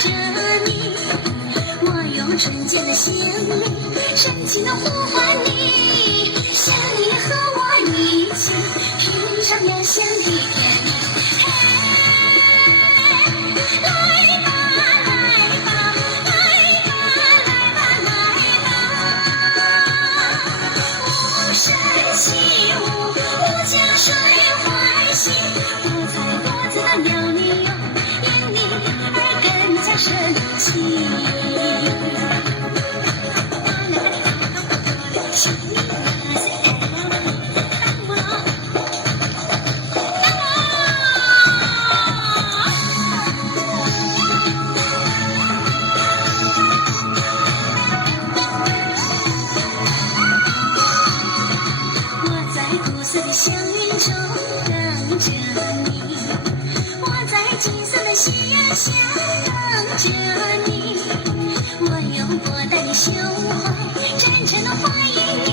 着你，我用纯洁的心灵深情地呼唤你，想你和我一起品尝远香的甜蜜。来吧，来吧，来吧，来吧，来吧！无声起舞，无江水欢喜，多彩多姿的妙女哟，因你而更加神奇。古色的祥云中等着你，我在金色的夕阳下等着你，我用博大的胸怀真诚地欢迎你，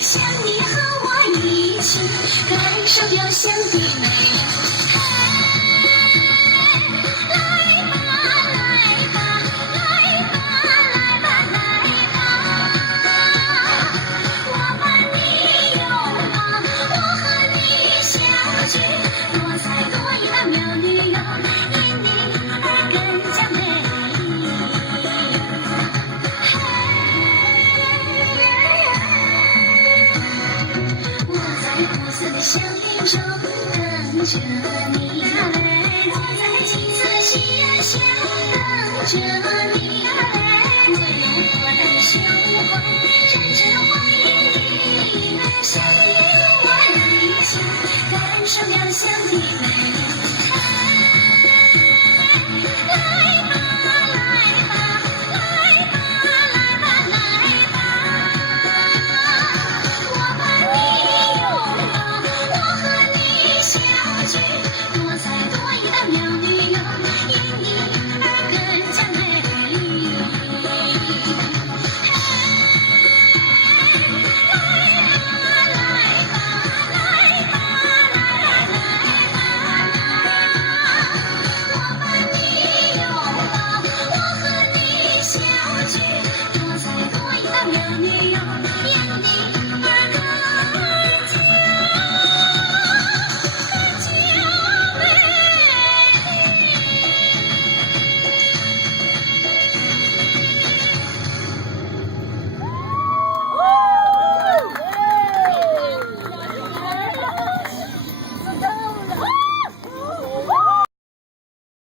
想你和我一起感受幽香的美丽。多才多艺的妙女哟，因你而更加美丽。我在古色的香云中等着你，我在金色的夕阳下等着你，我用博大的胸怀真诚地欢迎你，想你和我一起感受良乡的美。